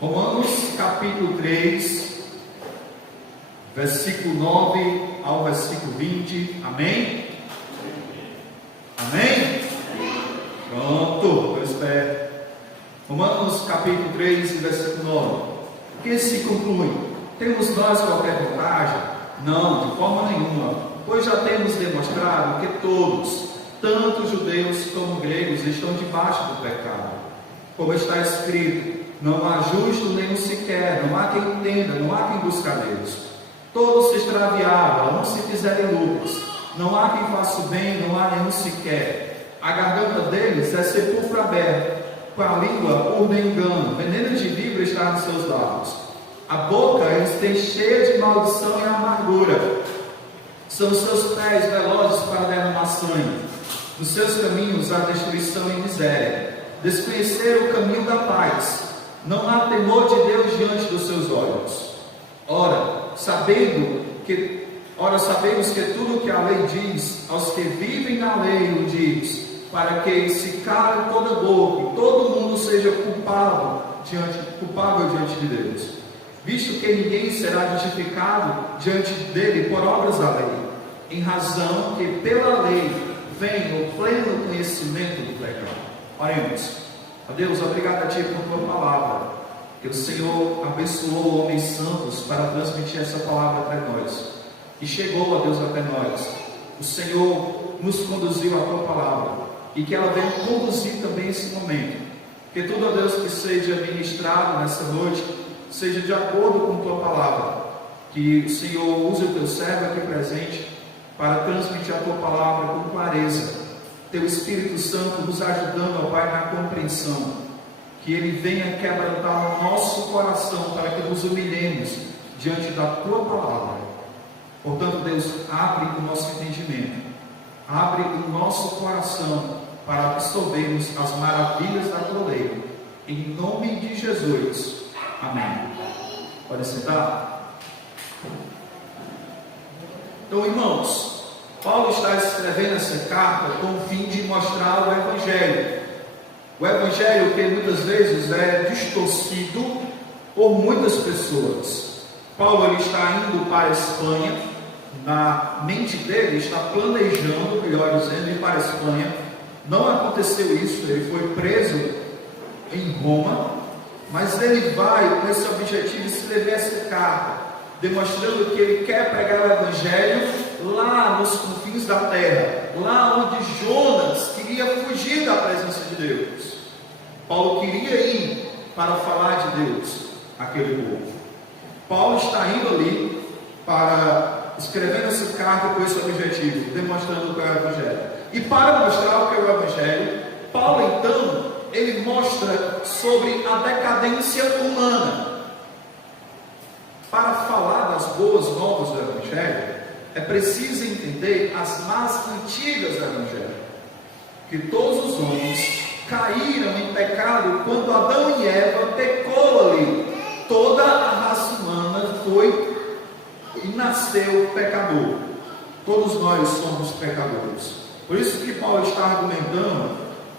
Romanos capítulo 3, versículo 9 ao versículo 20, amém? Amém? Pronto, eu espero. Romanos capítulo 3, versículo 9. O que se conclui? Temos nós qualquer vantagem? Não, de forma nenhuma, pois já temos demonstrado que todos, tanto judeus como gregos, estão debaixo do pecado. Como está escrito, não há justo nenhum sequer, não há quem entenda, não há quem busque a Deus. Todos se extraviaram, não se fizerem lucros, não há quem faça o bem, não há nenhum sequer. A garganta deles é sepulcro aberto, com a língua urna engano, veneno de víbora está nos seus lábios. A boca eles têm cheia de maldição e amargura. São os seus pés velozes para derramar sangue. Nos seus caminhos há destruição e miséria. Desconheceram o caminho da paz. Não há temor de Deus diante dos seus olhos. Ora, sabemos que tudo o que a lei diz, aos que vivem na lei o diz, para que se cale toda boca e todo mundo seja culpável diante de Deus. Visto que ninguém será justificado diante dele por obras da lei, em razão que pela lei vem o pleno conhecimento do pecado. Oremos. Ó Deus, obrigado a Ti por Tua palavra, que o Senhor abençoou homens santos para transmitir essa palavra até nós, e chegou, ó Deus, até nós. O Senhor nos conduziu à Tua palavra, e que ela venha conduzir também esse momento, que tudo, ó Deus, que seja ministrado nessa noite, seja de acordo com Tua palavra, que o Senhor use o Teu servo aqui presente, para transmitir a Tua palavra com clareza, Teu Espírito Santo nos ajudando, ó Pai, na compreensão, que Ele venha quebrantar o nosso coração, para que nos humilhemos diante da Tua palavra. Portanto, Deus, abre o nosso entendimento, abre o nosso coração, para absorvermos as maravilhas da Tua lei, em nome de Jesus, amém. Pode sentar? Então, irmãos, Paulo está escrevendo essa carta com o fim de mostrar o Evangelho. O Evangelho que muitas vezes é distorcido por muitas pessoas. Paulo ele está indo para a Espanha, na mente dele está planejando, melhor dizendo, ir para a Espanha. Não aconteceu isso, ele foi preso em Roma, mas ele vai com esse objetivo de escrever essa carta, demonstrando que ele quer pregar o Evangelho lá nos confins da terra, lá onde Jonas queria fugir da presença de Deus. Paulo queria ir para falar de Deus àquele povo. Paulo está indo ali para escrever essa carta com esse objetivo, demonstrando o que é o Evangelho. E para mostrar o que é o Evangelho, Paulo então, ele mostra sobre a decadência humana. Para falar das boas novas do Evangelho, é preciso entender as más antigas do Evangelho, que todos os homens caíram em pecado quando Adão e Eva pecou ali. Toda a raça humana foi e nasceu pecador. Todos nós somos pecadores. Por isso que Paulo está argumentando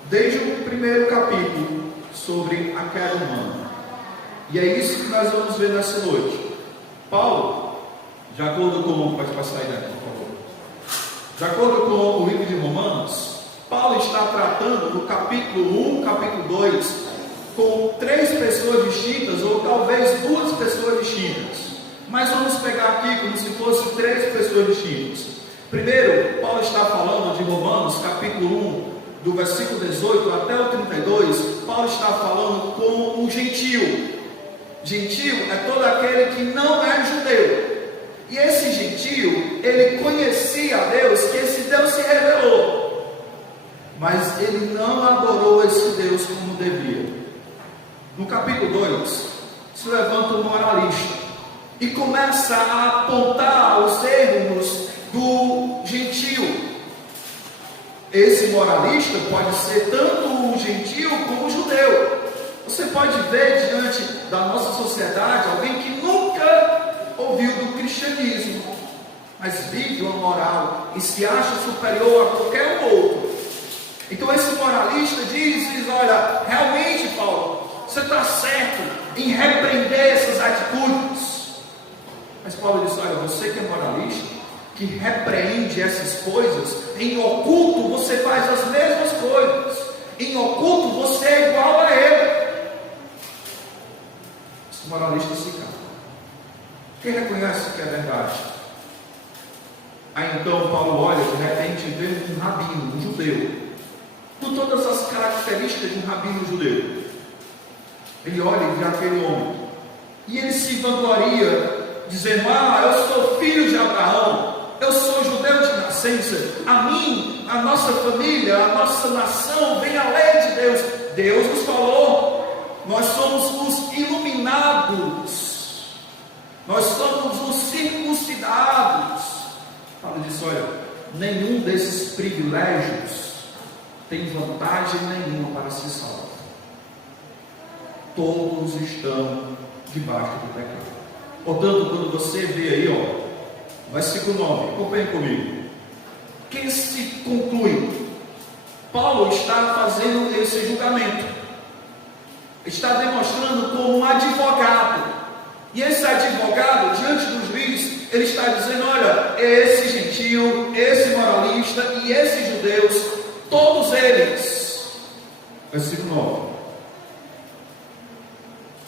desde o primeiro capítulo sobre a queda humana. E é isso que nós vamos ver nessa noite. Paulo, de acordo com, pode passar aí dentro, por favor. De acordo com o livro de Romanos, Paulo está tratando no capítulo 1, capítulo 2, com 3 pessoas distintas, ou talvez 2 pessoas distintas. Mas vamos pegar aqui como se fossem 3 pessoas distintas. Primeiro, Paulo está falando de Romanos, capítulo 1, do versículo 18 até o 32, Paulo está falando com um gentio. Gentio é todo aquele que não é judeu. E esse gentio, ele conhecia a Deus, que esse Deus se revelou, mas ele não adorou esse Deus como devia. No capítulo 2, se levanta um moralista e começa a apontar os erros do gentio. Esse moralista pode ser tanto um gentio como um judeu. Você pode ver diante da nossa sociedade alguém que nunca ouviu do cristianismo, mas vive uma moral e se acha superior a qualquer um outro. Então esse moralista diz: olha, realmente, Paulo, você está certo, em repreender essas atitudes. Mas Paulo diz: olha, você que é moralista, que repreende essas coisas, em oculto você faz as mesmas coisas, em oculto você é igual a ele. Esse moralista se cala. Quem reconhece que é verdade? Aí então Paulo olha, de repente vê um rabino, um judeu, com todas as características de um rabino judeu. Ele olha e vê aquele homem, e ele se vangloria, dizendo: eu sou filho de Abraão, eu sou judeu de nascença, a mim, a nossa família, a nossa nação vem a lei de Deus. Deus nos falou, nós somos os iluminados, nós somos os circuncidados. Paulo diz: olha, nenhum desses privilégios tem vantagem nenhuma para se salvar. Todos estão debaixo do pecado. Portanto, quando você vê aí, versículo 9, acompanhe comigo. Que se conclui? Paulo está fazendo esse julgamento, está demonstrando como um advogado, e esse advogado, diante do juiz, ele está dizendo: olha, esse gentio, esse moralista e esses judeus, todos eles, versículo 9,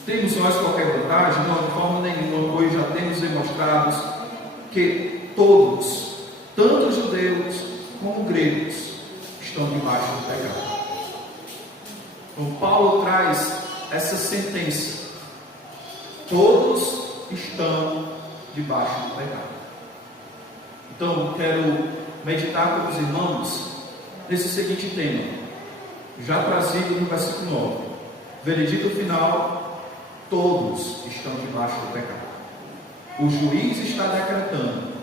temos nós qualquer vantagem? Não, de forma nenhuma, pois já temos demonstrado que todos, tanto judeus como gregos, estão debaixo do pecado. Então Paulo traz essa sentença: todos estão debaixo do pecado. Então quero meditar com os irmãos nesse seguinte tema, já trazido no versículo 9. Veredito final: todos estão debaixo do pecado. O juiz está decretando: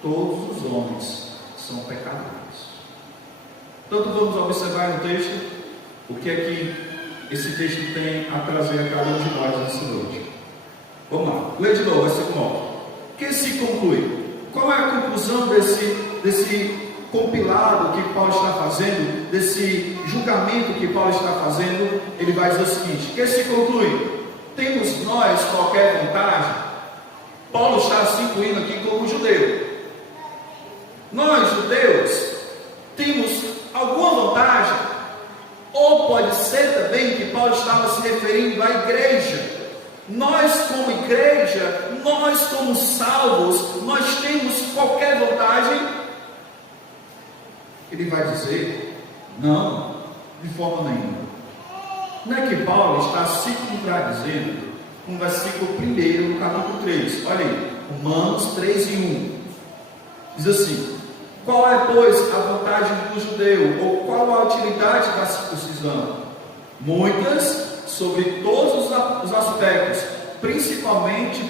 todos os homens são pecadores. Portanto, vamos observar no texto o que é que esse texto tem a trazer a cada um de nós nessa noite. Vamos lá, lê de novo, versículo 9. O que se conclui? Qual é a conclusão desse compilado que Paulo está fazendo, desse julgamento que Paulo está fazendo? Ele vai dizer o seguinte: o que se conclui? Temos nós qualquer vantagem? Paulo está se incluindo aqui como judeu. Nós, judeus, temos alguma vantagem? Ou pode ser também que Paulo estava se referindo à igreja. Nós, como igreja, nós, como salvos, nós temos qualquer vantagem? Ele vai dizer: não, de forma nenhuma. Não é que Paulo está se contradizendo com o versículo 1 do capítulo 3. Olha aí, Romanos 3:1. Diz assim: qual é, pois, a vantagem do judeu? Ou qual a utilidade da circuncisão? Muitas, sobre todos os aspectos, principalmente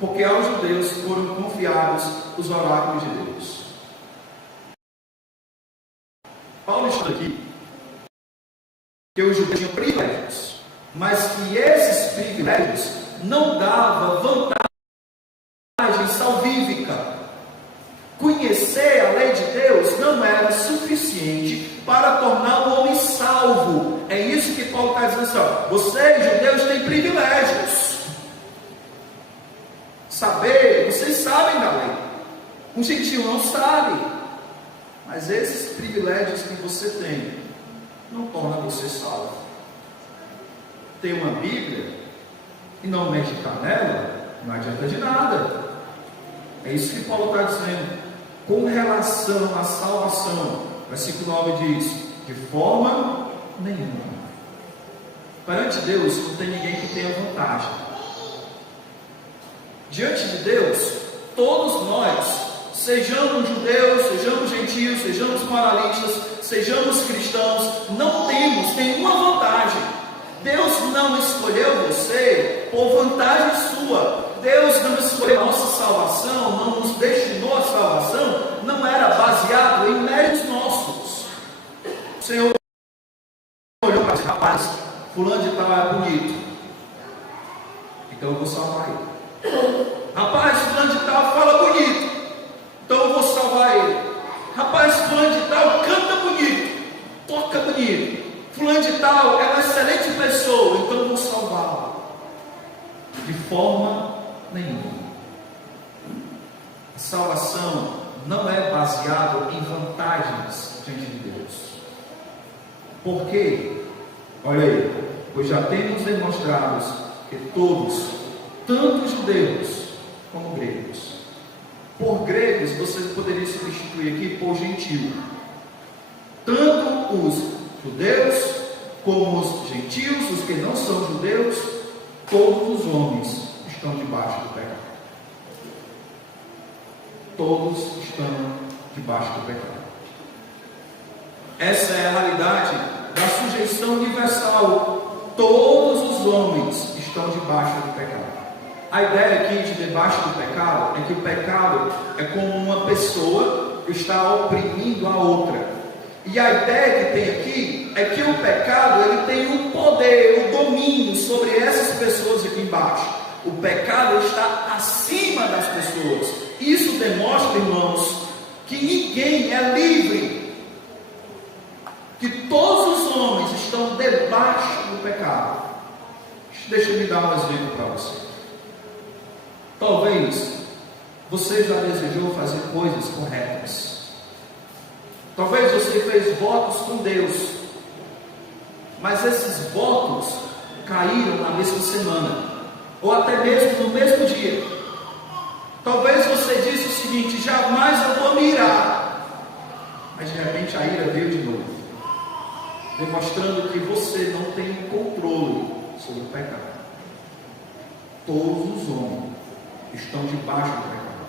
porque aos judeus foram confiados os oráculos de Deus. Paulo está aqui que os judeus tinham privilégios, mas que esses privilégios não davam vantagem salvífica. Conhecer a lei de Deus não era suficiente para tornar o homem salvo. É isso que Paulo está dizendo assim: vocês, judeus, têm privilégios. Saber, vocês sabem da lei. Um gentio não sabe. Mas esses privilégios que você tem não torna você salvo. Ter uma Bíblia e não meditar nela não adianta de nada. É isso que Paulo está dizendo. Com relação à salvação, versículo 9 diz: de forma nenhuma. Perante Deus não tem ninguém que tenha vantagem. Diante de Deus, todos nós, sejamos judeus, sejamos gentios, sejamos moralistas, sejamos cristãos, não temos nenhuma vantagem. Deus não escolheu você por vantagem sua. Deus não escolheu a nossa salvação, não nos destinou a salvação, não era baseado em méritos nossos. O Senhor olhou para esse rapaz: fulano de tal é bonito, então eu vou salvar ele. Rapaz, fulano de tal fala bonito, então eu vou salvar ele. Rapaz, fulano de tal canta bonito, toca bonito. Fulano de tal é uma excelente pessoa, então eu vou salvar De forma nenhuma. A salvação não é baseada em vantagens diante de Deus. Por quê? Olha aí, pois já temos demonstrado que todos, tanto judeus como gregos, por gregos você poderia substituir aqui por gentil. Tanto os judeus como os gentios, os que não são judeus, todos os homens estão debaixo do pecado. Todos estão debaixo do pecado. Essa é a realidade da sujeição universal. Todos os homens estão debaixo do pecado. A ideia aqui de debaixo do pecado é que o pecado é como uma pessoa que está oprimindo a outra. E a ideia que tem aqui é que o pecado ele tem o poder, o domínio sobre essas pessoas aqui embaixo. O pecado está acima das pessoas. Isso demonstra, irmãos, que ninguém é livre. Que todos os homens estão debaixo do pecado. Deixa eu me dar um exemplo para você. Talvez você já desejou fazer coisas corretas. Talvez você fez votos com Deus, mas esses votos caíram na mesma semana, ou até mesmo no mesmo dia. Talvez você disse o seguinte: jamais eu vou me irar, mas de repente a ira veio de novo, demonstrando que você não tem controle sobre o pecado. Todos os homens estão debaixo do pecado.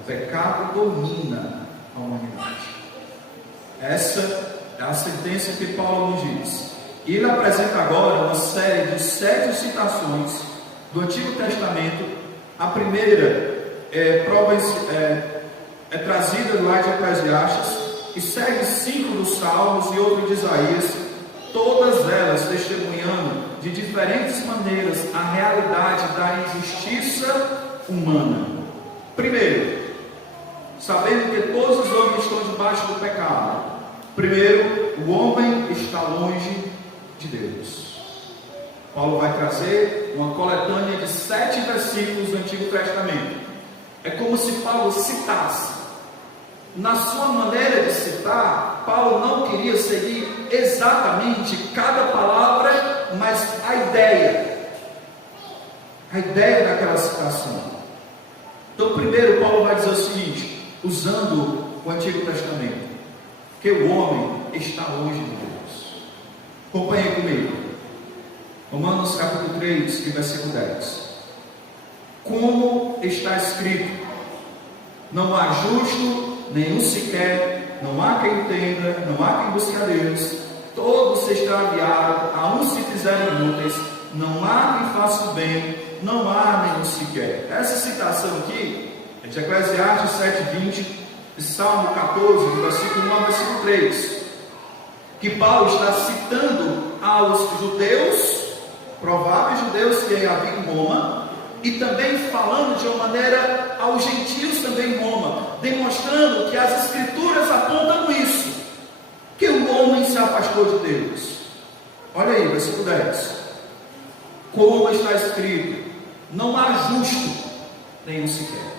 O pecado domina a humanidade. Essa é a sentença que Paulo nos diz. E ele apresenta agora uma série de 7 citações do Antigo Testamento. A primeira é trazida do livro de Eclesiastes, e segue 5 dos Salmos e outra de Isaías, todas elas testemunhando de diferentes maneiras a realidade da injustiça humana. Primeiro, sabendo que todos os homens estão debaixo do pecado. Primeiro, o homem está longe de Deus. Paulo vai trazer uma coletânea de 7 versículos do Antigo Testamento. É como se Paulo citasse. Na sua maneira de citar, Paulo não queria seguir exatamente cada palavra, mas a ideia daquela citação. Então, primeiro, Paulo vai dizer o seguinte, usando o Antigo Testamento, que o homem está longe de Deus. Acompanhe comigo. Romanos capítulo 3, versículo 10. Como está escrito: não há justo nenhum sequer, não há quem entenda, não há quem busque a Deus. Todos se extraviaram, a uns se fizeram inúteis, não há quem faça o bem, não há nenhum sequer. Essa citação aqui é de Eclesiastes 7:20, de Salmo 14, versículo 1 ao versículo 3, que Paulo está citando aos judeus, prováveis judeus que haviam em Roma, e também falando de uma maneira aos gentios também em Roma, demonstrando que as escrituras apontam isso, que o homem se afastou de Deus. Olha aí, versículo 10. Como está escrito: não há justo nenhum sequer.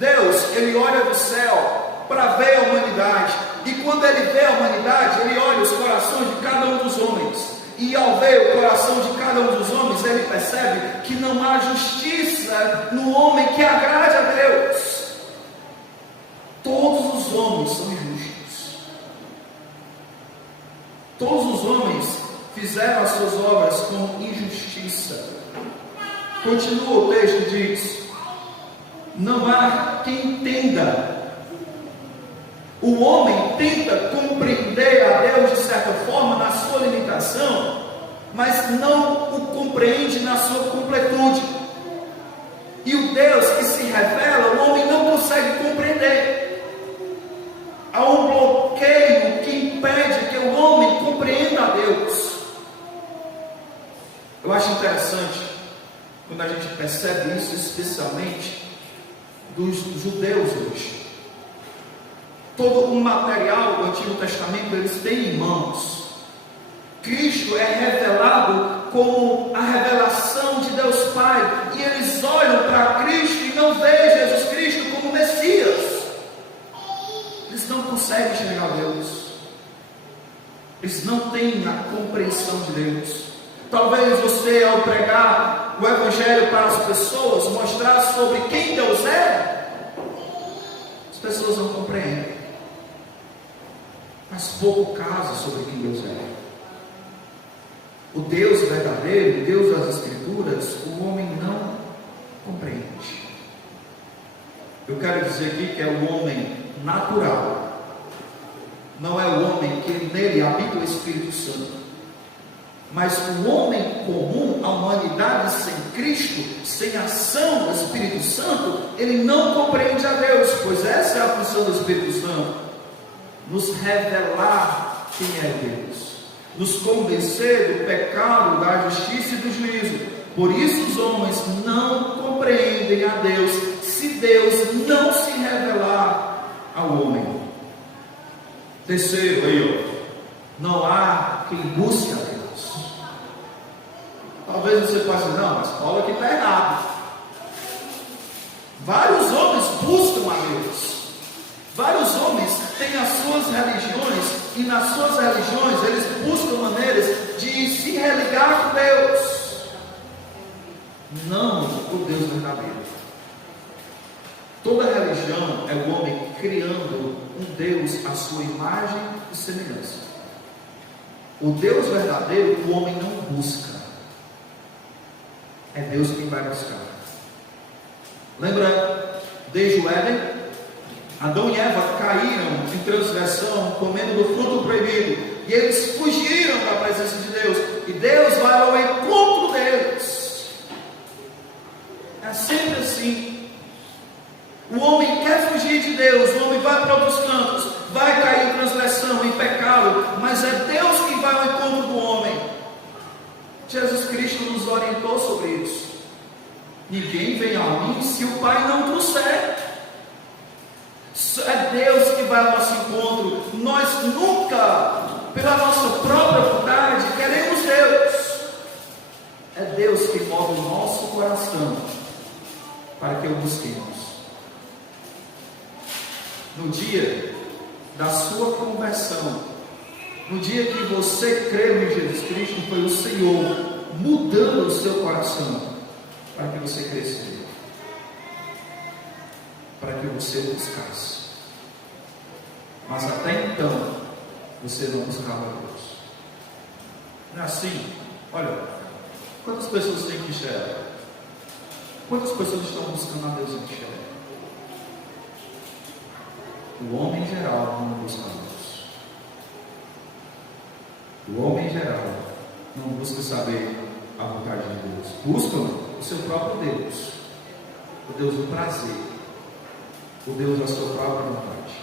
Deus, ele olha do céu para ver a humanidade, e quando ele vê a humanidade, ele olha os corações de cada um dos homens, e ao ver o coração de cada um dos homens, ele percebe que não há justiça no homem que agrade a Deus. Todos os homens são injustos. Todos os homens fizeram as suas obras com injustiça. Continua o texto e diz: não há quem entenda. O homem tenta compreender a Deus de certa forma na sua limitação, mas não o compreende na sua completude. E o Deus que se revela, o homem não consegue compreender. Há um bloqueio que impede que o homem compreenda a Deus. Eu acho interessante quando a gente percebe isso, especialmente dos judeus hoje. Todo o material do Antigo Testamento eles têm em mãos. Cristo é revelado como a revelação de Deus Pai, e eles não têm a compreensão de Deus. Talvez você, ao pregar o Evangelho para as pessoas, mostrar sobre quem Deus é, as pessoas não compreendem. Mas pouco caso sobre quem Deus é. O Deus verdadeiro, o Deus das Escrituras, o homem não compreende. Eu quero dizer aqui que é o homem natural, não é o homem que nele habita o Espírito Santo, mas o homem comum, a humanidade sem Cristo, sem ação do Espírito Santo, ele não compreende a Deus, pois essa é a função do Espírito Santo, nos revelar quem é Deus, nos convencer do pecado, da justiça e do juízo. Por isso os homens não compreendem a Deus, se Deus não se revelar ao homem. Terceiro, aí, não há quem busque a Deus. Talvez você possa dizer, não, mas Paulo aqui está errado. Vários homens buscam a Deus. Vários homens têm as suas religiões, e nas suas religiões eles buscam maneiras de se religar com Deus. Não o Deus verdadeiro. Toda religião é o homem criando um Deus à sua imagem e semelhança. O Deus verdadeiro o homem não busca. É Deus quem vai buscar. Lembra desde o Éden? Adão e Eva caíram em transgressão, comendo do fruto proibido, e eles fugiram da presença de Deus, e Deus vai ao encontro deles. É sempre assim. O homem quer fugir de Deus, o homem vai para outros cantos, vai cair em transgressão, em pecado, mas é Deus quem vai ao encontro do homem. Jesus Cristo nos orientou sobre isso. Ninguém vem a mim se o Pai não trouxer. É Deus que vai ao nosso encontro. Nós nunca, pela nossa própria vontade, queremos Deus. É Deus que move o nosso coração para que o busquemos. No dia da sua conversão, no dia que você creu em Jesus Cristo, foi o Senhor mudando o seu coração para que você crescesse, para que você o buscasse. Mas até então você não buscava Deus. Não é assim? Olha, quantas pessoas tem que enxergar? Quantas pessoas estão buscando a Deus em enxergar? O homem em geral não busca Deus. O homem em geral não busca saber a vontade de Deus. Buscam o seu próprio Deus, o Deus do prazer, o Deus da sua própria vontade.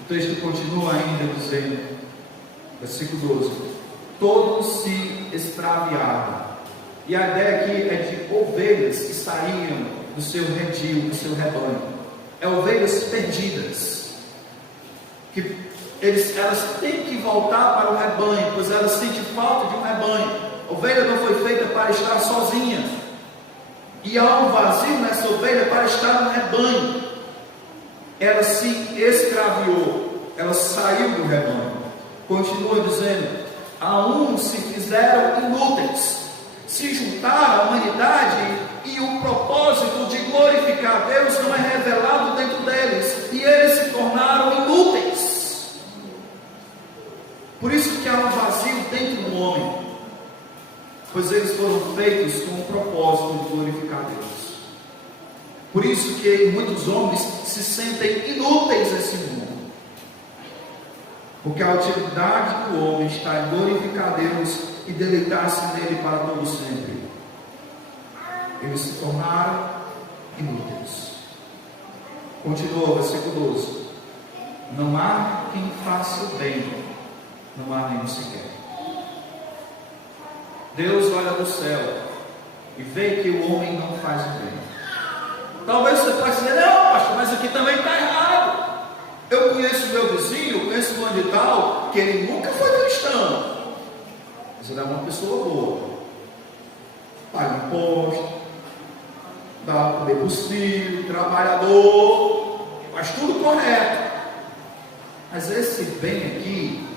O texto continua ainda dizendo, versículo 12: todos se extraviaram. E a ideia aqui é de ovelhas que saíam do seu redil, do seu rebanho. É ovelhas perdidas, que elas têm que voltar para o rebanho, pois elas sentem falta de um rebanho. A ovelha não foi feita para estar sozinha, e há um vazio nessa ovelha para estar no rebanho. Ela se extraviou, ela saiu do rebanho. Continua dizendo: a uns se fizeram inúteis, se juntaram à humanidade, e o propósito de glorificar Deus não é revelado dentro deles, e eles se tornaram inúteis. Por isso que há um vazio dentro do homem, pois eles foram feitos com o propósito de glorificar Deus. Por isso que muitos homens se sentem inúteis nesse mundo, porque a utilidade do homem está em glorificar Deus e deleitar-se nele para todo sempre. Eles se tornaram inúteis. Continua o versículo 12: não há quem faça o bem, não há nem sequer. Deus olha do céu e vê que o homem não faz o bem. Talvez você possa dizer: não, pastor, mas aqui também está errado. Eu conheço meu vizinho, eu conheço o fulano de tal, que ele nunca foi cristão, mas ele é uma pessoa boa, paga imposto, dá comer para os filhos, trabalhador, faz tudo correto. Mas esse bem aqui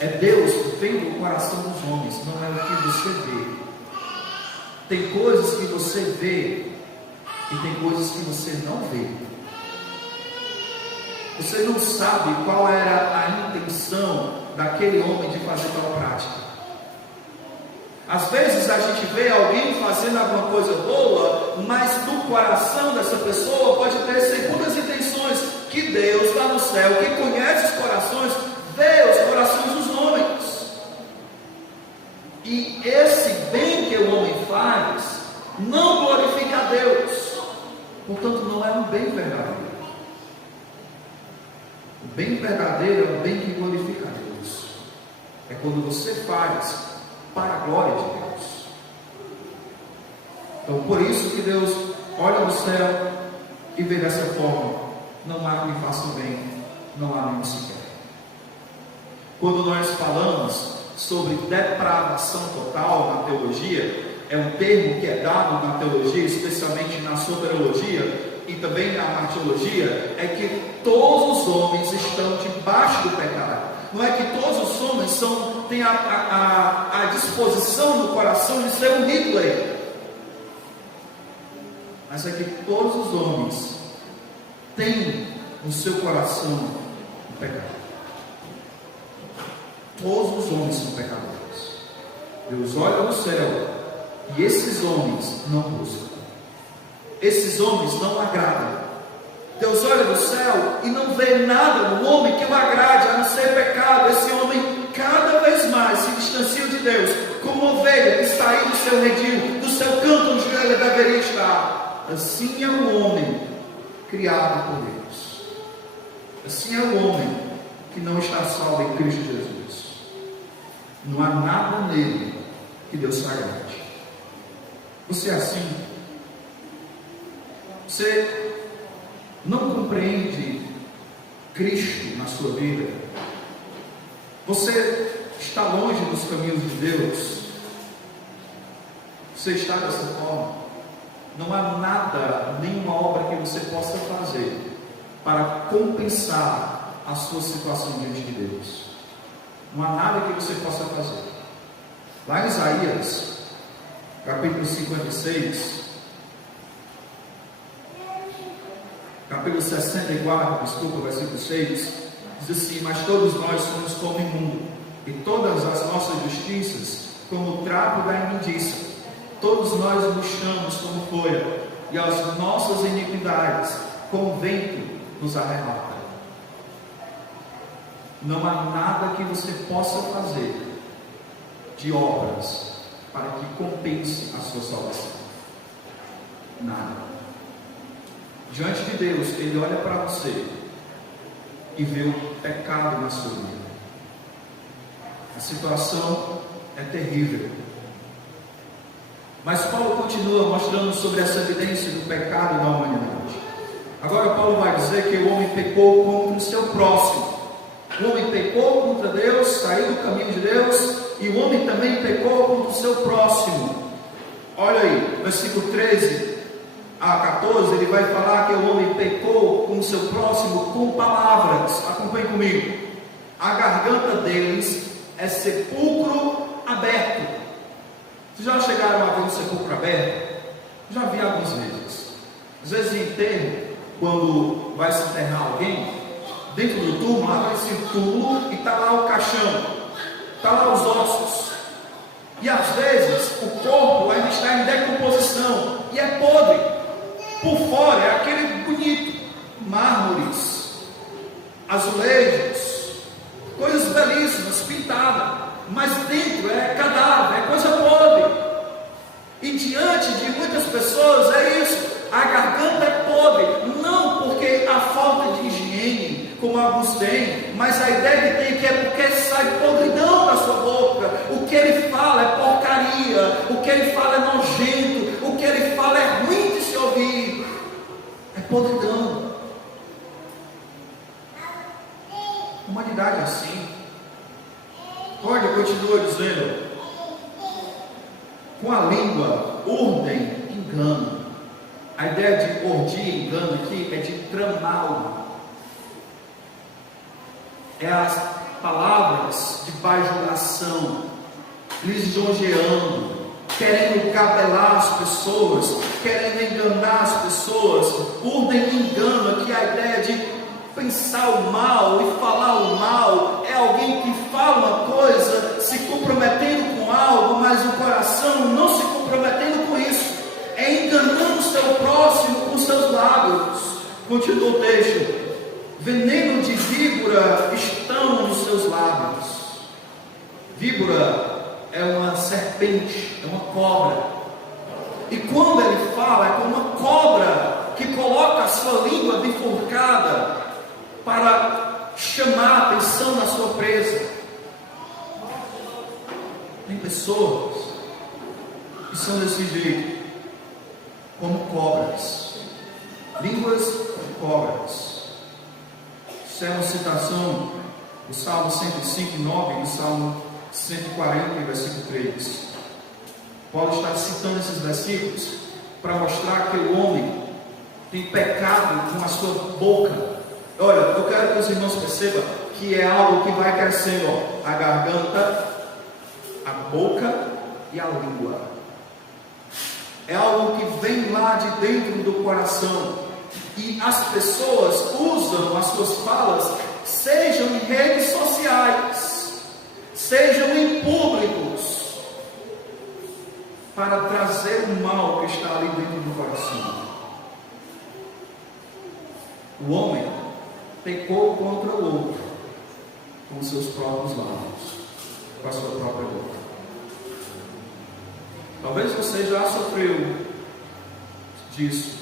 é Deus vendo o coração dos homens, não é o que você vê. Tem coisas que você vê e tem coisas que você não vê. Você não sabe qual era a intenção daquele homem de fazer tal prática. Às vezes a gente vê alguém fazendo alguma coisa boa, mas no coração dessa pessoa pode ter segundas intenções, que Deus lá no céu, que conhece os corações, vê os corações dos homens. E esse bem que o homem faz, não glorifica a Deus, portanto não é um bem verdadeiro. O bem verdadeiro é o bem que glorifica a Deus, é quando você faz para a glória de Deus. Então por isso que Deus olha no céu e vê dessa forma: não há que me faça bem, não há nenhum sequer. Quando nós falamos sobre depravação total na teologia, é um termo que é dado na teologia, especialmente na soteriologia e também na martirologia, é que todos os homens estão debaixo do pecado. Não é que todos os homens têm a disposição no coração de ser um Hitler, mas é que todos os homens têm no seu coração o pecado. Todos os homens são pecadores. Deus olha no céu e esses homens não buscam, esses homens não agradam. Deus olha do céu e não vê nada no homem que o agrade, a não ser pecado. Esse homem cada vez mais se distancia de Deus, como uma ovelha que saiu do seu redil, do seu canto onde ele deveria estar. Assim é o homem criado por Deus. Assim é o homem que não está salvo em Cristo Jesus. Não há nada nele que Deus se agrade. Você é assim? Você não compreende Cristo na sua vida? Você está longe dos caminhos de Deus? Você está dessa forma? Não há nada, nenhuma obra que você possa fazer para compensar a sua situação diante de Deus. Não há nada que você possa fazer. Lá em Isaías, capítulo 56, capítulo 64, versículo 6, diz assim: mas todos nós somos como imundo, e todas as nossas justiças como o trapo da imundícia. Todos nós murchamos como folha, e as nossas iniquidades como vento nos arrebata. Não há nada que você possa fazer de obras para que compense a sua salvação. Nada. Diante de Deus, Ele olha para você e vê o pecado na sua vida. A situação é terrível. Mas Paulo continua mostrando sobre essa evidência do pecado na humanidade. Agora Paulo vai dizer que o homem pecou contra o seu próximo. O homem pecou contra Deus, saiu do caminho de Deus, e o homem também pecou contra o seu próximo. Olha aí, versículo 13 a 14, ele vai falar que o homem pecou com o seu próximo com palavras. Acompanhe comigo. A garganta deles é sepulcro aberto. Vocês já chegaram a ver um sepulcro aberto? Já vi algumas vezes. Às vezes em enterro, quando vai se enterrar alguém, dentro do túmulo, abre-se o túmulo e está lá o caixão, está lá os ossos. E às vezes o corpo ainda está em decomposição e é podre. Por fora é aquele bonito, mármores, azulejos, coisas belíssimas, pintadas, mas dentro é cadáver, é coisa podre. E diante de muitas pessoas é isso, a garganta é podre, não porque a falta de higiene, como alguns têm, mas a ideia que tem que é porque sai podridão da sua boca. O que ele fala é porcaria, o que ele fala é nojento, o que ele fala é ruim de se ouvir, é podridão. A humanidade é assim. Olha, continua dizendo: com a língua urdem engano. A ideia de urdir engano aqui é de tramar algo. É palavras de bajulação, lisonjeando, querendo cabelar as pessoas, querendo enganar as pessoas. Urdem engano aqui, a ideia de pensar o mal e falar o mal. É alguém que fala uma coisa se comprometendo com algo, mas o coração não se comprometendo com isso. É enganando o seu próximo com seus lábios. Continua o texto: veneno de víbora estão nos seus lábios. Víbora é uma serpente, é uma cobra. E quando ele fala, é como uma cobra que coloca a sua língua bifurcada para chamar a atenção da sua presa. Tem pessoas que são desse jeito, como cobras, línguas de cobras. Isso é uma citação do Salmo 105, 9 e do Salmo 140, versículo 3. Paulo está citando esses versículos para mostrar que o homem tem pecado com a sua boca. Olha, eu quero que os irmãos percebam que é algo que vai crescendo, a garganta, a boca e a língua. É algo que vem lá de dentro do coração. E as pessoas usam as suas falas, sejam em redes sociais, sejam em públicos, para trazer o mal que está ali dentro do coração. O homem pecou contra o outro com seus próprios lábios, com a sua própria boca. Talvez você já sofreu disso,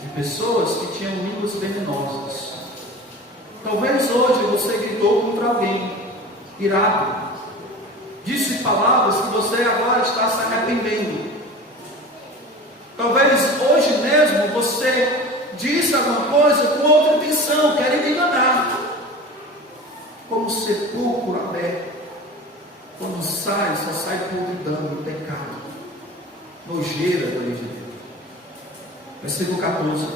de pessoas que tinham línguas venenosas. Talvez hoje você gritou contra alguém, irado, disse palavras que você agora está se arrependendo. Talvez hoje mesmo você disse alguma coisa com outra intenção, querendo enganar. Como sepulcro aberto, quando sai, só sai podridão, pecado, nojeira da lei de Deus. Versículo 14: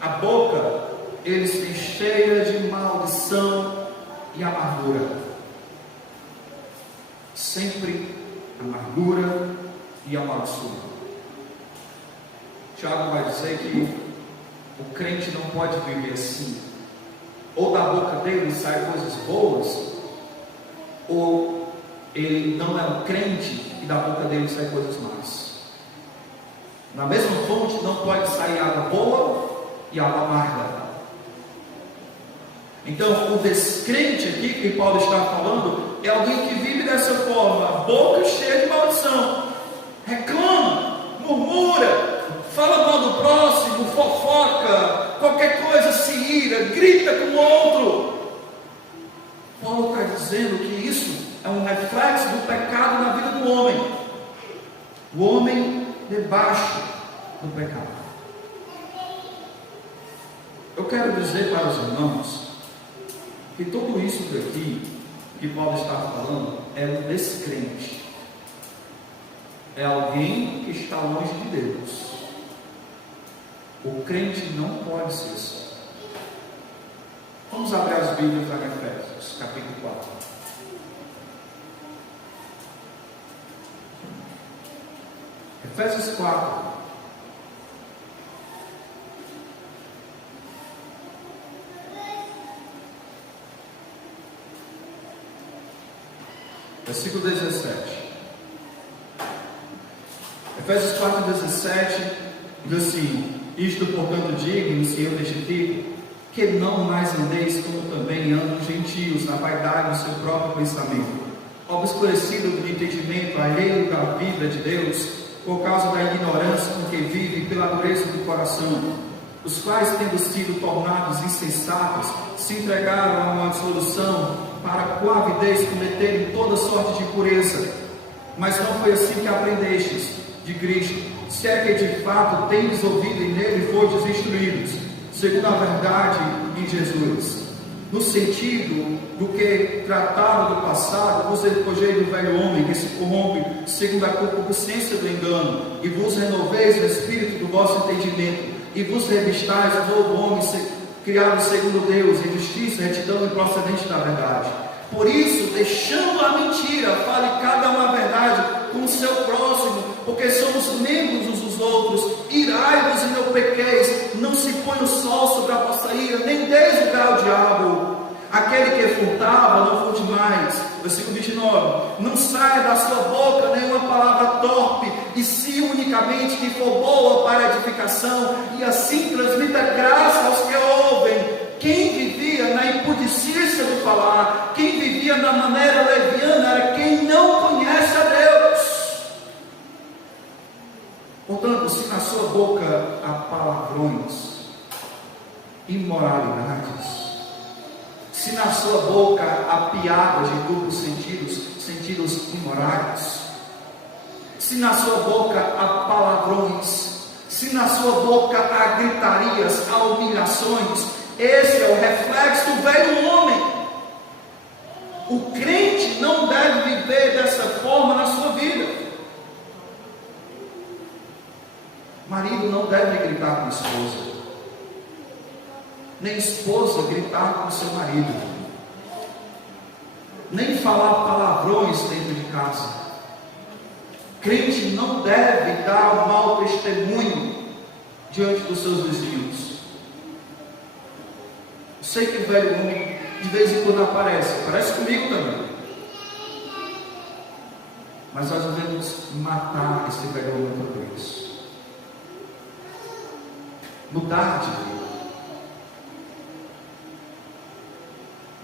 a boca eles têm cheia de maldição e amargura. Sempre amargura e amaldiçoa. Tiago vai dizer que o crente não pode viver assim. Ou da boca dele saem coisas boas, ou ele não é um crente e da boca dele saem coisas más. Na mesma fonte não pode sair água boa e água amarga. Então o descrente aqui que Paulo está falando é alguém que vive dessa forma, a boca cheia de maldição, reclama, murmura, fala mal do próximo, fofoca, qualquer coisa se ira, grita com o outro. Paulo está dizendo que isso é um reflexo do pecado na vida do homem. O homem debaixo do pecado. Eu quero dizer para os irmãos que tudo isso daqui que Paulo está falando é um descrente. É alguém que está longe de Deus. O crente não pode ser assim. Vamos abrir as Bíblias lá em Efésios, capítulo 4. Efésios 4. Versículo 17. Efésios 4, 17 diz assim: isto, portanto, digo no Senhor testifico, que não mais andeis como também andam os gentios, na vaidade do seu próprio pensamento, obscurecido do entendimento alheio da vida de Deus, por causa da ignorância com que vive, pela dureza do coração, os quais, tendo sido tornados insensatos, se entregaram a uma dissolução, para com avidez cometerem toda sorte de impureza. Mas não foi assim que aprendestes de Cristo, se é que de fato tendes ouvido e nele fostes instruídos, segundo a verdade em Jesus. No sentido do que trataram do passado, vos despojei do velho homem que se corrompe segundo a concupiscência do engano, e vos renoveis o espírito do vosso entendimento, e vos revistais o novo homem criado segundo Deus, em justiça, retidão e procedente da verdade. Por isso, deixando a mentira, fale cada um a verdade com o seu próximo, porque somos membros uns dos outros. Irai-vos e não pequeis, não se põe o sol sobre a vossa ira, nem deis lugar ao diabo. Aquele que furtava, não furte mais. Versículo 29. Não saia da sua boca nenhuma palavra torpe, e se unicamente que for boa para edificação, e assim transmita graça aos que ouvem. Quem vivia na impudicícia de falar, quem vivia na maneira leviana, era quem não conhece a Deus. Portanto, se na sua boca há palavrões, imoralidades, se na sua boca há piadas de duplos sentidos imorais, se na sua boca há palavrões, se na sua boca há gritarias, há humilhações, esse é o reflexo do velho homem. O crente não deve viver dessa forma na sua vida. Marido não deve gritar com a esposa, nem esposa gritar com seu marido, nem falar palavrões dentro de casa. Crente não deve dar um mau testemunho diante dos seus vizinhos. Sei que o velho homem de vez em quando aparece comigo também. Mas nós devemos matar esse velho homem outra vez. Mudar de vida.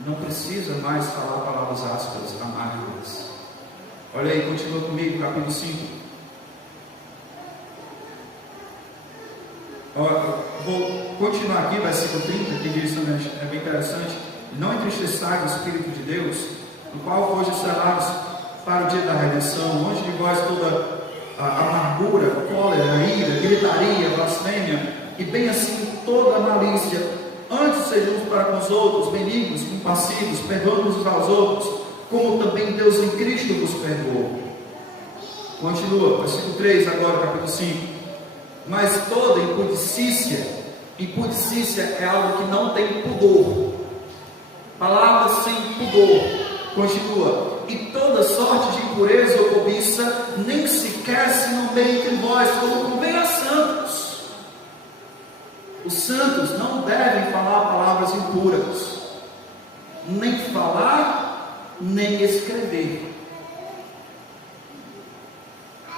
Não precisa mais falar palavras ásperas, amargas. Olha aí, continua comigo, capítulo 5. Vou continuar aqui, versículo 30, que diz também, é bem interessante. Não entristeçais o Espírito de Deus, no qual foste selados para o dia da redenção, longe de vós toda a amargura, cólera, ira, gritaria, blasfêmia, e bem assim toda a malícia. Antes sejamos para com os outros benignos, compassivos, perdoando uns aos outros, como também Deus em Cristo vos perdoou. Continua, versículo 3 agora, capítulo 5. Mas toda impudicícia é algo que não tem pudor. Palavras sem pudor. Continua. E toda sorte de impureza ou cobiça, nem sequer se nomeia entre vós, como convém a santos. Os santos não devem falar palavras impuras, nem falar, nem escrever.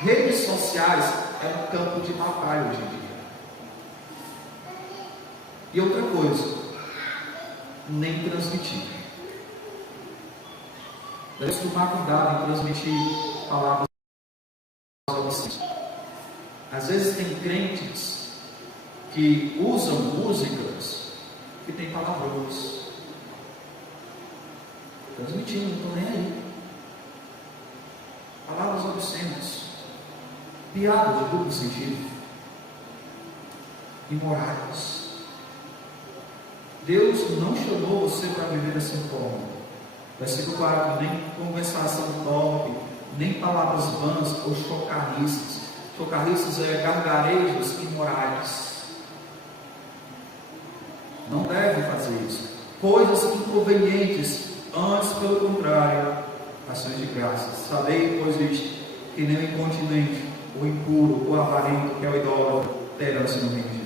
Redes sociais é um campo de batalha hoje em dia. E outra coisa, nem transmitir. Deve tomar cuidado em transmitir palavras obscenas. Às vezes tem crentes que usam músicas que tem palavrões. Transmitindo, não estou nem aí. Palavras obscenas, piadas de duplo sentido, imorais. Deus não chamou você para viver dessa forma. Versículo 4, nem conversação torpe, nem palavras vãs ou chocarrices. Chocarrices é gargarejos imorais. Não deve fazer isso. Coisas inconvenientes, antes pelo contrário, ações de graças. Sabei, pois isto, que nem o incontinente, o impuro, o avarento, que é o idólatra, terão esse nome de Deus.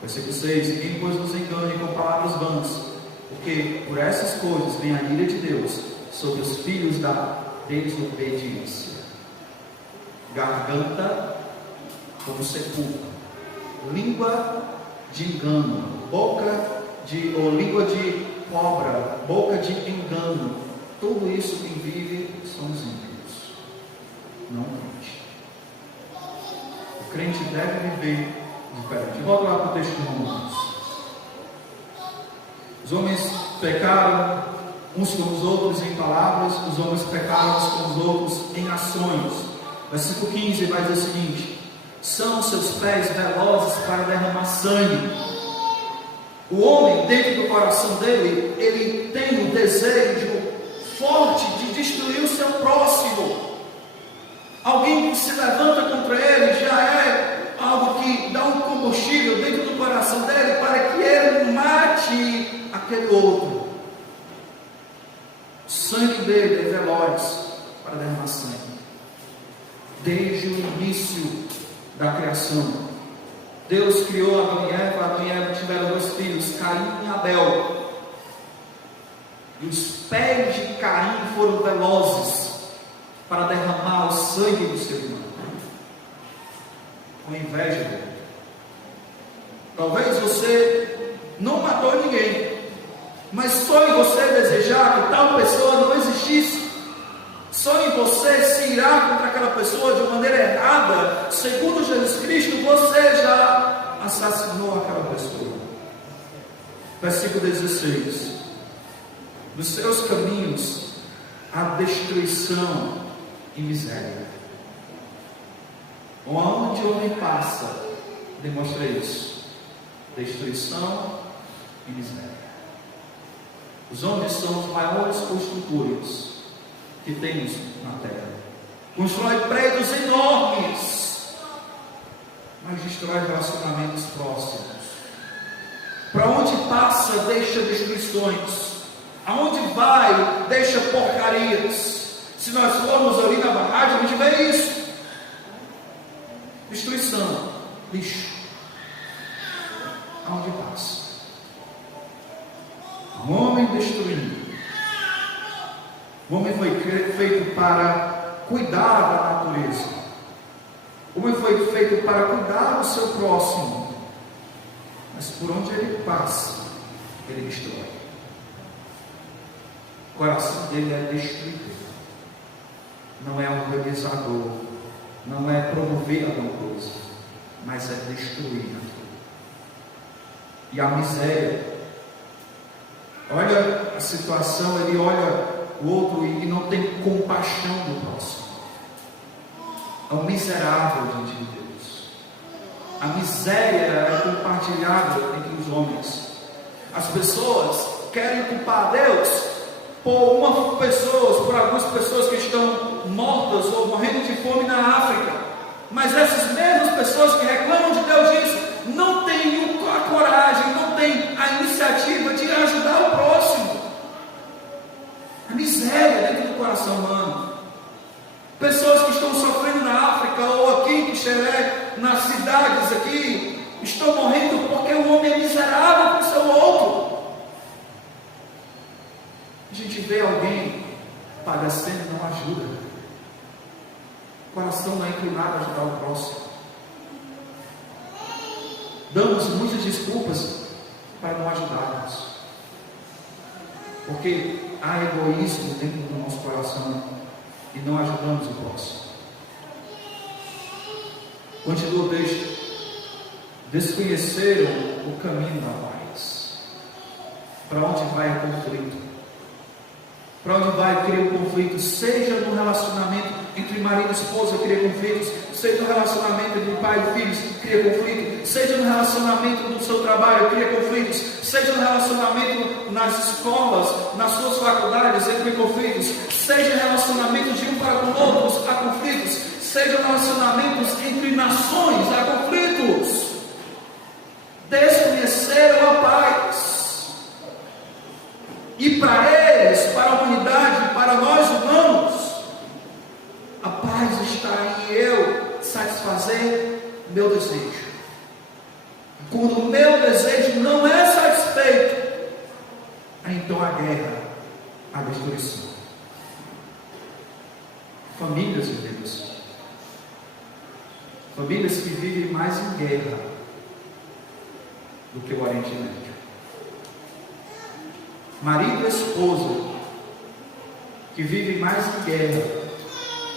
Versículo 6, ninguém pois nos engane com palavras vãs, porque por essas coisas vem a ira de Deus sobre os filhos da desobediência. Garganta como sepulcro, língua de engano, língua de cobra, boca de engano. Tudo isso quem vive são os ímpios, não o crente. O crente deve viver diferente. Volta lá para o texto de Romanos. Os homens pecaram uns com os outros em palavras, os homens pecaram uns com os outros em ações. Versículo 15 vai dizer o seguinte: são seus pés velozes para derramar sangue. O homem, dentro do coração dele, ele tem o desejo forte de destruir o seu próximo. Alguém que se levanta contra ele já é algo que dá um combustível dentro do coração dele para que ele pelo outro. O sangue dele é veloz para derramar sangue. Desde o início da criação, Deus criou Adão e Eva tiveram 2 filhos, Caim e Abel. E os pés de Caim foram velozes para derramar o sangue do ser humano, com inveja dele. Talvez você não matou ninguém, mas só em você desejar que tal pessoa não existisse, só em você se irar contra aquela pessoa de maneira errada, segundo Jesus Cristo, você já assassinou aquela pessoa. Versículo 16: nos seus caminhos há destruição e miséria. Onde o homem passa, demonstra isso: destruição e miséria. Os homens são os maiores construtores que temos na terra. Constrói prédios enormes, mas destrói relacionamentos próximos. Para onde passa, deixa destruições. Aonde vai, deixa porcarias. Se nós formos ali na barragem, a gente vê isso: destruição, lixo. Aonde passa, o homem destruindo. O homem foi feito para cuidar da natureza. O homem foi feito para cuidar do seu próximo. Mas por onde ele passa, ele destrói. O coração dele é destruidor. Não é organizador. Não é promover alguma coisa, mas é destruir. E a miséria, olha a situação, ele olha o outro e não tem compaixão do próximo. É um miserável diante de Deus. A miséria é compartilhada entre os homens. As pessoas querem culpar Deus por algumas pessoas que estão mortas ou morrendo de fome na África. Mas essas mesmas pessoas que reclamam de Deus disso, não têm a coragem, não têm a iniciativa de ajudar o próximo. A miséria dentro do coração humano. Pessoas que estão sofrendo na África ou aqui em Quixeré, nas cidades aqui, estão morrendo porque o homem é miserável com o seu outro. A gente vê alguém padecendo e não ajuda. O coração não é inclinado a ajudar o próximo. Damos muitas desculpas para não ajudarmos, porque há egoísmo dentro do nosso coração e não ajudamos o próximo. Continua o texto: desconheceram o caminho da paz. Para onde vai o conflito? Para onde vai cria o conflito? Seja no relacionamento entre marido e esposa, cria conflitos. Seja no relacionamento entre pai e filhos, cria conflito. Seja no relacionamento do seu trabalho, cria conflitos. Seja no relacionamento nas escolas, nas suas faculdades, cria conflitos. Seja relacionamento de um para com outros, há conflitos. Seja relacionamentos entre nações, há conflitos. Desconheceram a paz. E para eles, para a humanidade, para nós humanos, a paz está em eu satisfazer meu desejo. Quando o meu desejo não é satisfeito, então a guerra, a destruição. Famílias, irmãos, famílias que vivem mais em guerra do que o Oriente Médio. Marido e esposa que vivem mais em guerra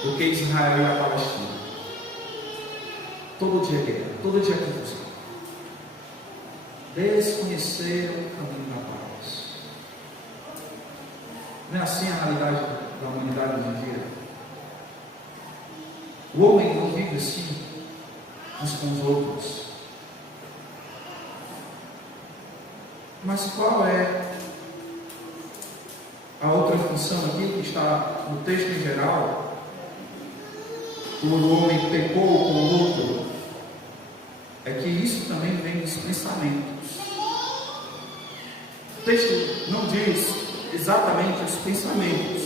do que Israel e a Palestina. Todo dia guerra, todo dia confusão. Desconheceram o caminho da paz. Não é assim a realidade da humanidade hoje em dia? O homem não vive assim uns com os outros. Mas qual é a outra função aqui que está no texto em geral? Quando o homem pecou com o outro, é que isso também vem dos pensamentos. O texto não diz exatamente os pensamentos.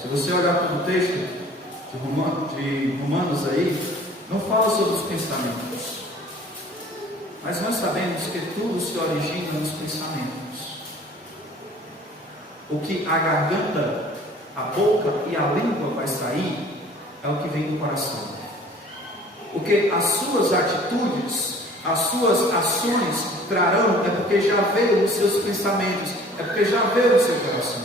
Se você olhar para o texto de Romanos aí, não fala sobre os pensamentos. Mas nós sabemos que tudo se origina nos pensamentos. O que a garganta, a boca e a língua vai sair é o que vem do coração. O que as suas atitudes, as suas ações trarão é porque já veio nos seus pensamentos, é porque já veio no seu coração.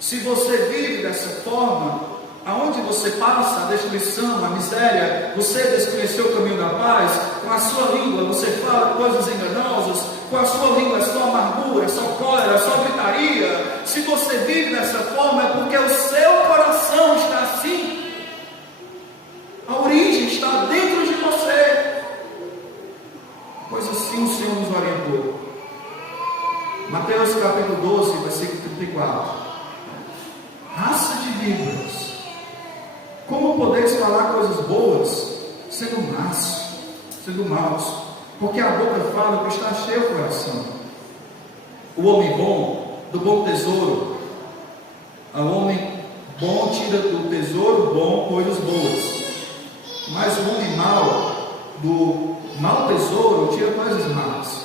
Se você vive dessa forma, aonde você passa a destruição, a miséria, você desconheceu o caminho da paz, com a sua língua você fala coisas enganosas, com a sua língua é só amargura, é só cólera, é só gritaria. Se você vive dessa forma, é porque o seu coração está assim. A origem está dentro de você. Pois assim o Senhor nos orientou. Mateus capítulo 12, versículo 34. Raça de víboras, como podeis falar coisas boas, sendo más, sendo maus? Porque a boca fala o que está cheio o coração. O homem bom, do bom tesouro, o homem bom tira do tesouro bom coisas boas, mas o homem mau, do mau tesouro, tira coisas más.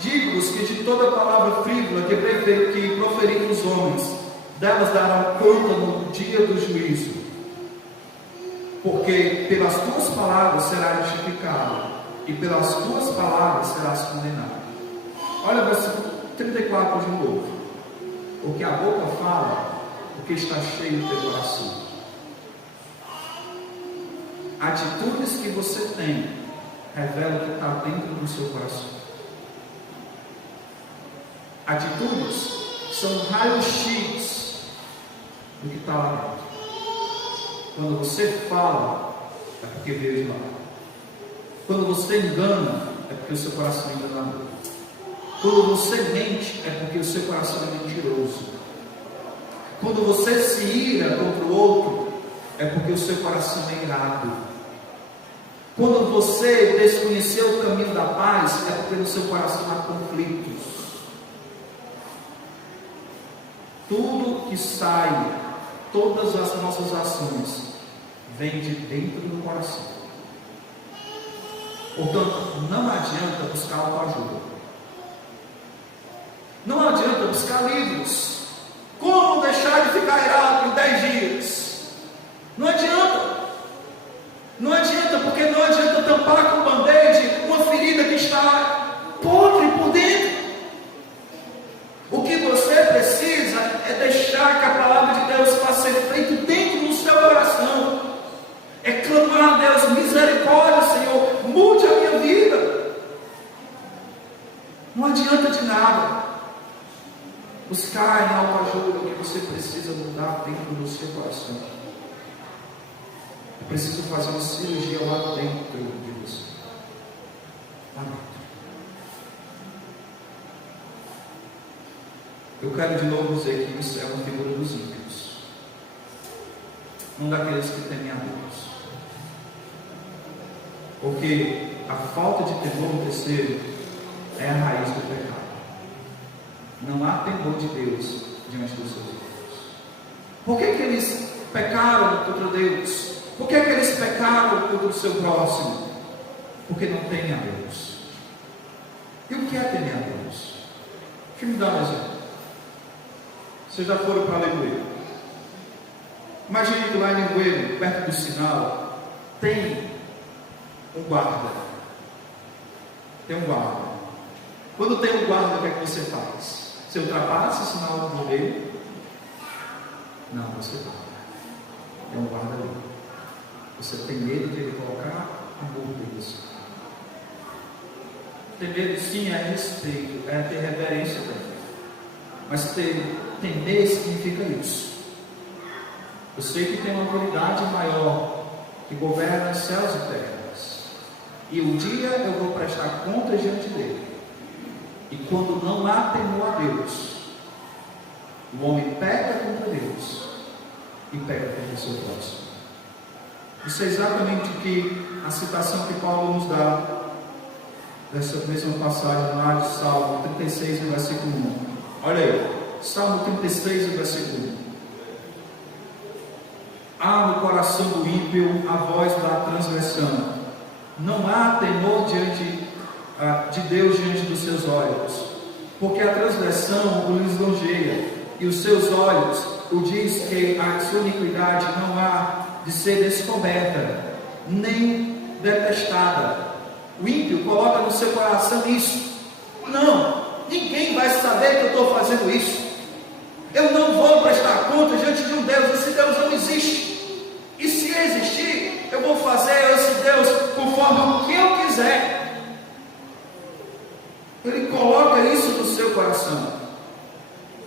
Digo-vos que de toda palavra frívola que proferirem os homens, delas darão conta no dia do juízo. Porque pelas tuas palavras serás justificado, e pelas tuas palavras serás condenado. Olha o versículo 34 de novo. Porque a boca fala o que está cheio do teu coração. Atitudes que você tem revelam o que está dentro do seu coração. Atitudes são um raio-x do que está lá dentro. Quando você fala, é porque veio de lá. Quando você engana, é porque o seu coração é enganador. Quando você mente, é porque o seu coração é mentiroso. Quando você se ira contra o outro, é porque o seu coração é irado. Quando você desconheceu o caminho da paz, é porque no seu coração há conflitos. Tudo que sai, todas as nossas ações, vem de dentro do coração. Portanto, não adianta buscar autoajuda. Não adianta buscar livros. Como deixar de ficar irado em 10 dias? Não adianta. Não adianta, porque não adianta tampar com band-aid uma ferida que está podre por dentro. O que você precisa é deixar que a palavra de Deus faça efeito dentro do seu coração. É clamar a Deus: misericórdia, Senhor, mude a minha vida. Não adianta de nada buscar em autoajuda o que você precisa mudar dentro do seu coração. Eu preciso fazer uma cirurgia lá dentro de você. Lá dentro. Eu quero de novo dizer que isso é uma figura dos ímpios, não daqueles que temem a Deus. Porque a falta de temor no terceiro é a raiz do pecado. Não há temor de Deus diante dos seus filhos. Por que eles pecaram contra Deus? Por que eles pecaram contra o seu próximo? Porque não temem a Deus. E o que é temer a Deus? Deixa eu me dar um exemplo. Vocês já foram para Limoeiro? Imagine que lá em Limoeiro, perto do sinal, tem um guarda. Tem um guarda. Quando tem um guarda, o que é que você faz? Você ultrapassa o sinal vermelho? Não, você não. Tem um guarda ali. Você tem medo de ele colocar a multa em você. Ter medo, sim, é respeito, é ter reverência também. Mas temer significa isso. Eu sei que tem uma autoridade maior que governa céus e terras. E um dia eu vou prestar conta diante dele. E quando não há temor a Deus, o homem peca contra Deus e peca contra o seu próximo. Isso é exatamente o que a citação que Paulo nos dá dessa mesma passagem lá de Salmo 36, no versículo 1. Olha aí, Salmo 36, versículo 1. Há no coração do ímpio a voz da transgressão. Não há temor de Deus diante dos seus olhos, porque a transgressão o lisonjeia, e os seus olhos o diz que a sua iniquidade não há de ser descoberta, nem detestada. O ímpio coloca no seu coração isso. Não, ninguém vai saber que eu estou fazendo isso. Eu não vou prestar conta diante de um Deus. Esse Deus não existe. E se existir, eu vou fazer esse Deus conforme o que eu quiser. Ele coloca isso no seu coração.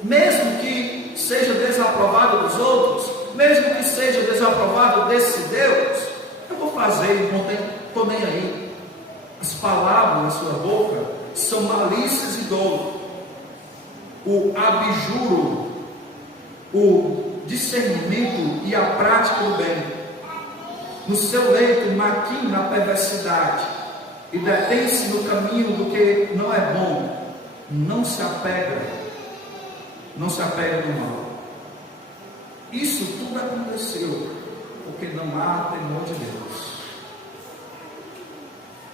Mesmo que seja desaprovado dos outros, mesmo que seja desaprovado desse Deus, eu vou fazer, não estou nem aí. As palavras na sua boca são malícias e dolo. O abjuro, o discernimento e a prática do bem. No seu leito maquina a perversidade e detém-se no caminho do que não é bom. Não se apega no mal. Isso tudo aconteceu porque não há temor de Deus.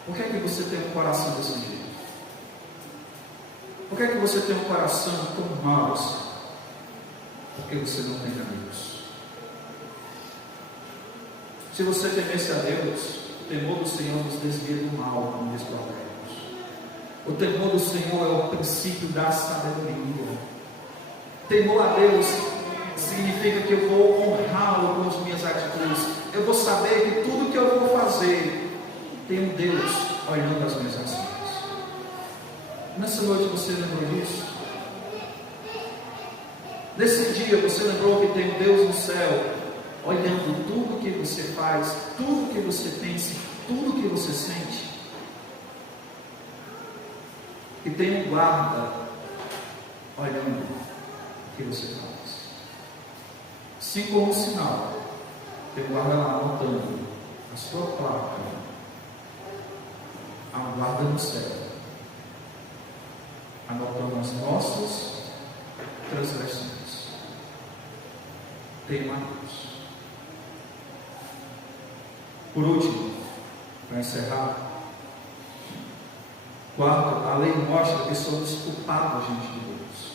Por que é que você tem um coração desse jeito? Por que é que você tem um coração tão mau assim? Porque você não tem Deus. Se você temesse a Deus, o temor do Senhor nos desvia do mal, como diz Provérbios. O temor do Senhor é o princípio da sabedoria. Temor a Deus significa que eu vou honrá-lo com as minhas atitudes. Eu vou saber que tudo que eu vou fazer tem um Deus olhando as minhas ações. Nessa noite você lembrou disso? Nesse dia você lembrou que tem um Deus no céu olhando tudo que você faz, tudo que você pensa, tudo que você sente? E tem um guarda olhando o que você faz. Assim como um sinal, tem um guarda lá anotando a sua placa. Há um guarda no céu anotando as nossas transgressões. Tem uma Deus. Por último, para encerrar, quarto, a lei mostra que somos culpados diante de Deus.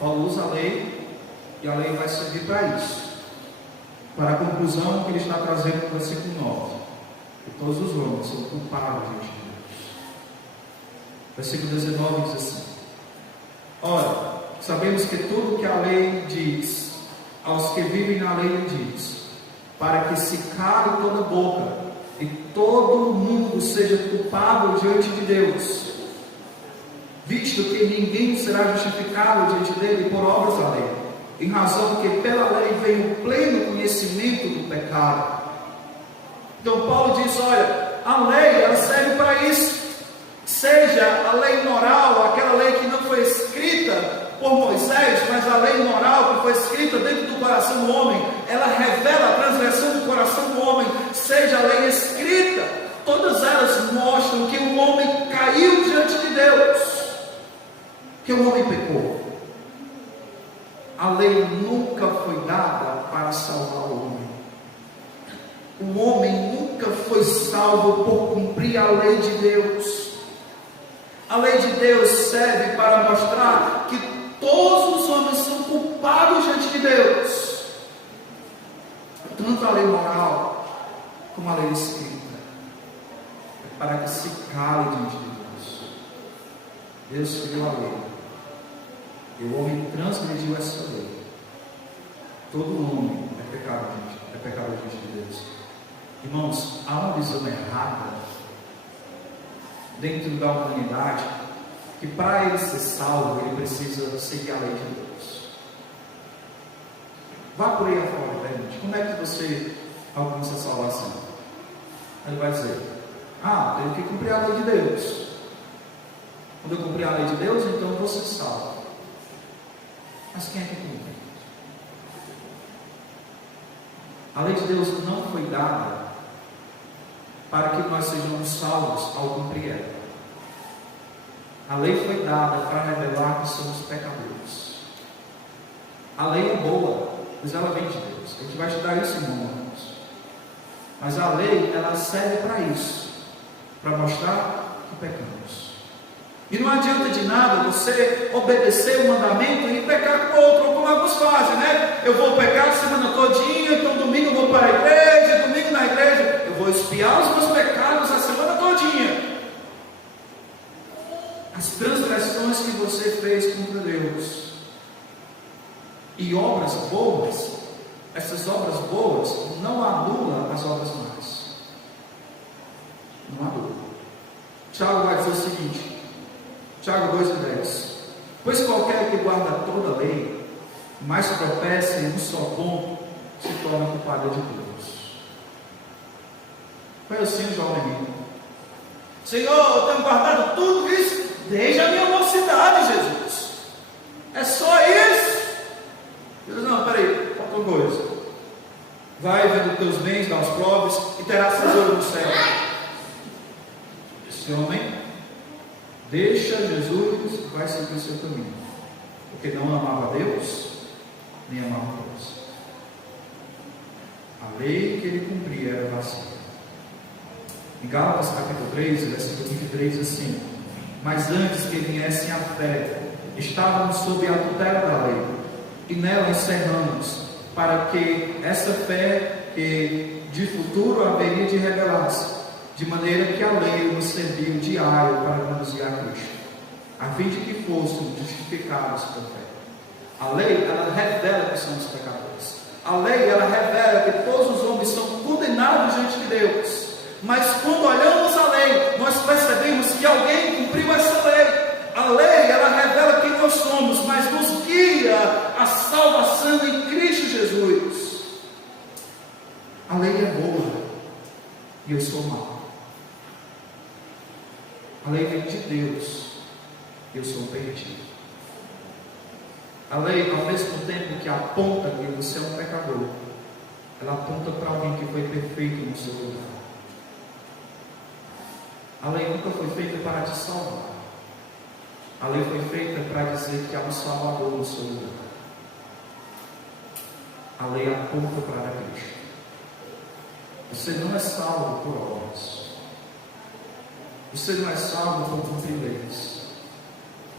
Paulo usa a lei e a lei vai servir para isso, para a conclusão que ele está trazendo no versículo 9: que todos os homens são culpados diante de Deus. Versículo 19 diz assim: ora, sabemos que tudo que a lei diz, aos que vivem na lei diz, para que se cale toda boca e todo mundo seja culpado diante de Deus, visto que ninguém será justificado diante dele por obras da lei, em razão que pela lei vem o pleno conhecimento do pecado. Então Paulo diz: olha, a lei ela serve para isso. Seja a lei moral, aquela lei que não foi escrita por Moisés, mas a lei moral que foi escrita dentro do coração do homem, ela revela a transgressão do coração do homem. Seja a lei escrita, todas elas mostram que o homem caiu diante de Deus, que o homem pecou. A lei nunca foi dada para salvar o homem. O homem nunca foi salvo por cumprir a lei de Deus. A lei de Deus serve para mostrar que todos os homens são culpados diante de Deus. Tanto a lei moral como a lei escrita é para que se cale diante de Deus. Deus criou a lei e o homem transgrediu essa lei. Todo homem é pecador diante de Deus. Irmãos, há uma visão errada dentro da humanidade, que para ele ser salvo, ele precisa seguir a lei de Deus. Vá por aí afora, pergunte: como é que você alcança a salvação? Ele vai dizer: tenho que cumprir a lei de Deus. Quando eu cumprir a lei de Deus, então eu vou ser salvo. Mas quem é que cumpre? A lei de Deus não foi dada para que nós sejamos salvos ao cumprir ela. A lei foi dada para revelar que somos pecadores. A lei é boa, pois ela vem de Deus. A gente vai estudar isso em Romanos. Mas a lei, ela serve para isso, para mostrar que pecamos. E não adianta de nada você obedecer o mandamento e pecar com o outro, como alguns fazem, né? Eu vou pecar a semana todinha, então domingo eu vou para a igreja, domingo na igreja, eu vou expiar os meus pecados a semana todinha. As transgressões que você fez contra Deus e obras boas, essas obras boas não anulam as obras más. Não anulam. Tiago vai dizer o seguinte, Tiago 2:10: pois qualquer que guarda toda a lei, mas tropeça em um só ponto, se torna culpado de Deus. Foi assim, jovem menino. Senhor, eu tenho guardado tudo isso desde a minha mocidade, Jesus. É só isso? Jesus, não, peraí, falta uma coisa. Vai vendo teus bens, dá os pobres e terás tesouro no céu. Esse homem deixa Jesus e vai seguir o seu caminho, porque não amava Deus, nem amava Deus. A lei que ele cumpria era vazia. Em Gálatas capítulo 3, versículo 23 diz assim: mas antes que viessem a fé, estávamos sob a tutela da lei, e nela encerramos, para que essa fé que de futuro haveria de revelar-se, de maneira que a lei nos serviu de aio para conduzir a Cristo, a fim de que fôssemos justificados por fé. A lei, ela revela que somos pecadores. A lei, ela revela que todos os homens são condenados diante de Deus. Mas quando olhamos a lei, nós percebemos que alguém cumpriu essa lei. A lei, ela revela quem nós somos, mas nos guia a salvação em Cristo Jesus. A lei é boa e eu sou mau. A lei vem de Deus e eu sou perdido. A lei, ao mesmo tempo que aponta que você é um pecador, ela aponta para alguém que foi perfeito no seu lugar. A lei nunca foi feita para te salvar. A lei foi feita para dizer que há um Salvador no seu lugar. A lei aponta para Cristo. Você não é salvo por obras. Você não é salvo por cumprir leis.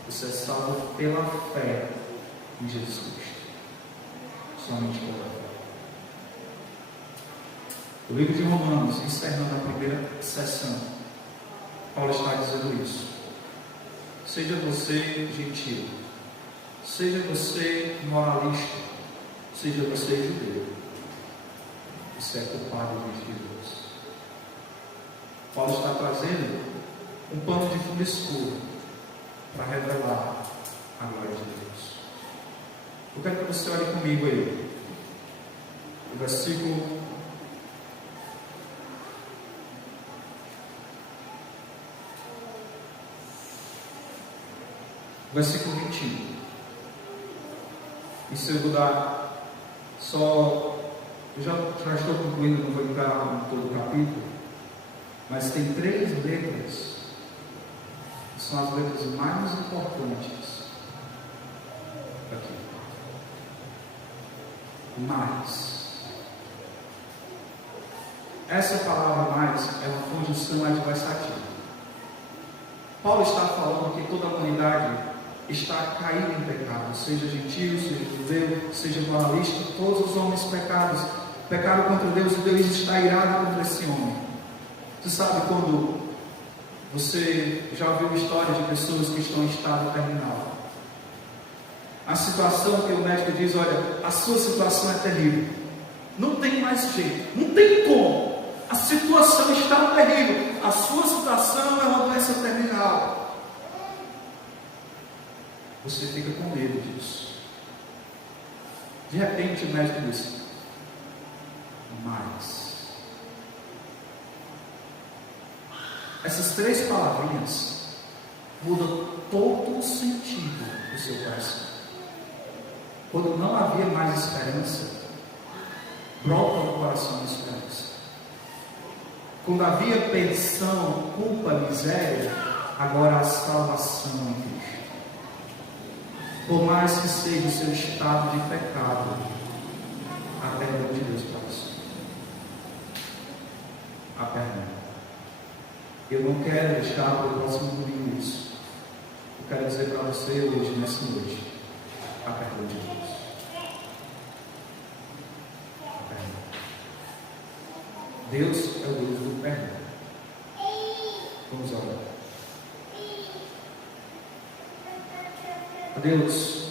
Você é salvo pela fé em Jesus Cristo. Somente pela fé. O livro de Romanos, encerrando a primeira sessão, Paulo está dizendo isso. Seja você gentil, seja você moralista, seja você judeu, você é culpado diante de Deus. Paulo está trazendo um pano de fundo escuro para revelar a glória de Deus. Eu quero que você olhe comigo aí. O versículo versículo 21. Isso eu vou dar só. Eu já estou concluindo, não vou entrar em todo o capítulo, mas tem 3 letras que são as letras mais importantes aqui. Mais. Essa palavra mais é uma conjunção adversativa. Paulo está falando que toda a humanidade está caída em pecado, seja gentil, seja judeu, seja moralista, todos os homens pecaram contra Deus e Deus está irado contra esse homem. Você sabe quando você já ouviu história de pessoas que estão em estado terminal? A situação que o médico diz: olha, a sua situação é terrível, não tem mais jeito, não tem como, a situação está terrível, a sua situação é uma doença terminal. Você fica com medo disso. De repente o médico diz: mas. Essas 3 palavrinhas mudam todo o sentido do seu coração. Quando não havia mais esperança, brota no coração a esperança. Quando havia pensão, culpa, miséria, agora a salvação em Cristo. Por mais que seja o seu estado de pecado, a perdão de Deus para você. A perdão. Eu não quero deixar para o próximo domingo isso. Eu quero dizer para você hoje, nessa noite, a perdão de Deus. A perdão. Deus é o Deus do perdão. Vamos orar. Deus,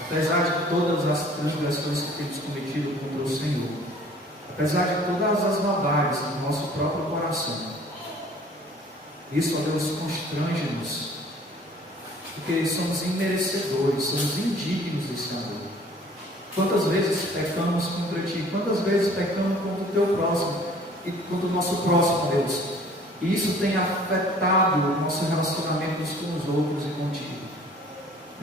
apesar de todas as transgressões que temos cometido contra o Senhor, apesar de todas as maldades do nosso próprio coração, isso, ó Deus, constrange-nos, porque somos imerecedores, somos indignos desse amor. Quantas vezes pecamos contra Ti, quantas vezes pecamos contra o Teu próximo e contra o nosso próximo, Deus, e isso tem afetado o nosso relacionamento uns com os outros e contigo.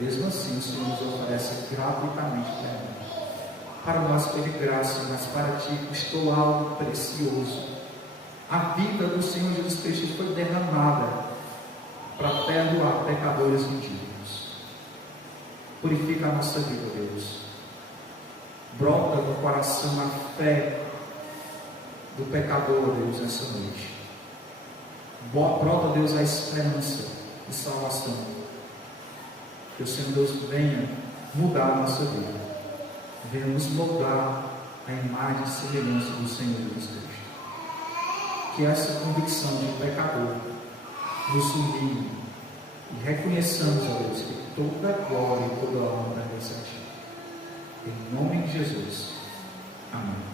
Mesmo assim, o Senhor nos oferece gratuitamente perdão. Para nós pedir graça, mas para Ti custou algo precioso. A vida do Senhor Jesus Cristo foi derramada para perdoar pecadores indignos. Purifica a nossa vida, Deus. Brota no coração a fé do pecador, Deus, nessa noite. Brota, Deus, a esperança de salvação. Que o Senhor Deus venha mudar a nossa vida, venha nos moldar a imagem e semelhança do Senhor Jesus Cristo. Que essa convicção de pecador nos humilhe e reconheçamos, ó Deus, que toda glória e toda honra pertence a Ti. Em nome de Jesus. Amém.